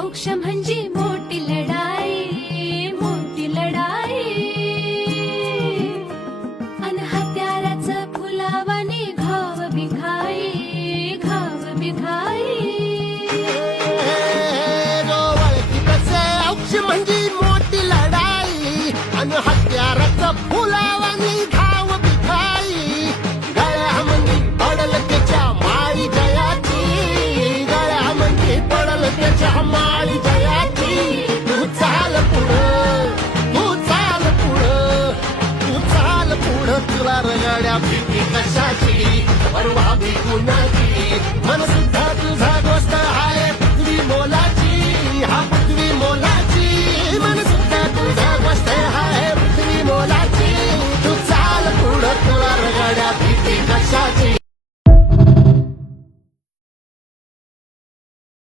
औक्ष म्हणजे मोठी लढाई, मोठी लढाई. अन हत्याराचं फुलावानी घाव बिघाई, घाव बिघाई. औक्ष म्हणजे मोठी लढाई आणि हत्याराचं फुलावानी घाव बिखाई. गळ्यामध्ये पडल त्याच्या माळी जयाची, गळ्यामध्ये पडल त्याच्या माळी जयाची. तू चाल पुढं, तू चाल पुढं, तू चाल पुढं. तुला रगड्या भीती कशाची, परवा भी कुणाची. मन